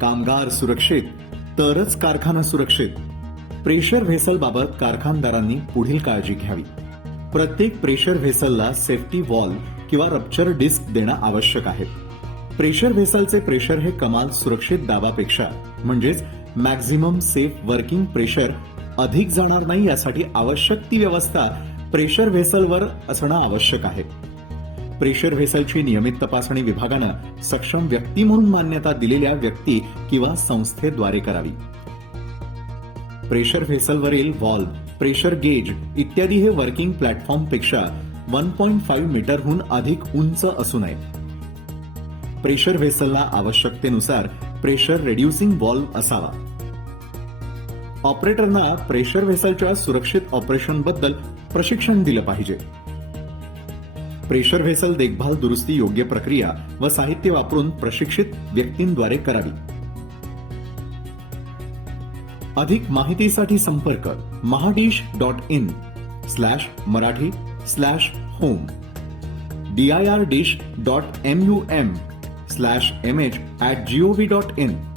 कामगार सुरक्षित तरच कारखाना सुरक्षित. प्रेशर व्हेसल बाबत कारखानदारांनी पुढील काळजी घ्यावी. प्रत्येक प्रेशर व्हेसलला सेफ्टी वॉल्व किंवा रप्चर डिस्क देणं आवश्यक आहे. प्रेशर व्हेसलचे प्रेशर हे कमाल सुरक्षित दाबापेक्षा म्हणजेच मॅक्झिमम सेफ वर्किंग प्रेशर अधिक जाणार नाही यासाठी आवश्यक ती व्यवस्था प्रेशर व्हेसलवर असणं आवश्यक आहे. प्रेशर व्हेसलची नियमित तपासणी विभागानं सक्षम व्यक्ती म्हणून मान्यता दिलेल्या व्यक्ती किंवा संस्थेद्वारे करावी. प्रेशर व्हेसलवरील व्हॉल्व, प्रेशर गेज इत्यादी हे वर्किंग प्लॅटफॉर्मपेक्षा 1.5 मीटरहून अधिक उंच असू नये. प्रेशर व्हेसलला आवश्यकतेनुसार प्रेशर रेड्युसिंग व्हॉल्व असावा. ऑपरेटरना प्रेशर व्हेसलच्या सुरक्षित ऑपरेशनबद्दल प्रशिक्षण दिलं पाहिजे. प्रेशर व्हेसल देखभाल दुरुस्ती योग्य प्रक्रिया व साहित्य वापरून प्रशिक्षित व्यक्तींद्वारे करावी. अधिक माहितीसाठी संपर्क mahadish.in/marathi/home dirdish.mum/mh@gov.in